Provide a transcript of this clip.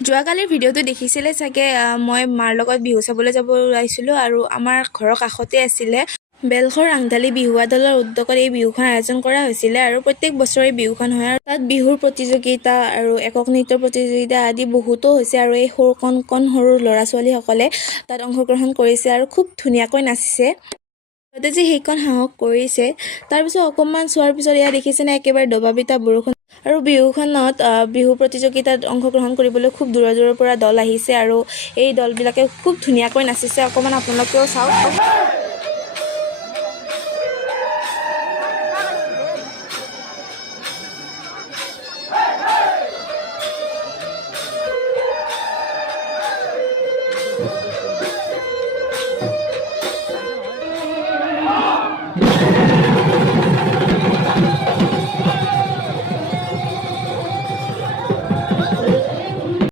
যোৱাকালিৰ ভিডিঅ'টো দেখিছিলে চাগে। মই মাৰ লগত বিহু চাবলৈ যাব ওলাইছিলোঁ আৰু আমাৰ ঘৰৰ কাষতে আছিলে বেলশৰ ৰাংঢালী বিহুৱা দলৰ উদ্যোগত এই বিহুখন আয়োজন কৰা হৈছিলে আৰু প্ৰত্যেক বছৰে বিহুখন হয় আৰু তাত বিহুৰ প্ৰতিযোগিতা আৰু একক নৃত্যৰ প্ৰতিযোগিতা আদি বহুতো হৈছে আৰু এই সৰু কণ সৰু ল'ৰা ছোৱালীসকলে তাত অংশগ্ৰহণ কৰিছে আৰু খুব ধুনীয়াকৈ নাচিছে। সিহঁতে যে সেইকণ সাহস কৰিছে, তাৰপিছত অকণমান চোৱাৰ পিছত এয়া দেখিছেনে একেবাৰে দবাপিটা বৰষুণ আৰু বিহুখনত বিহু প্ৰতিযোগিতাত অংশগ্ৰহণ কৰিবলৈ খুব দূৰৰ পৰা দল আহিছে আৰু এই দলবিলাকে খুব ধুনীয়াকৈ নাচিছে। অকণমান আপোনালোকেও চাওক।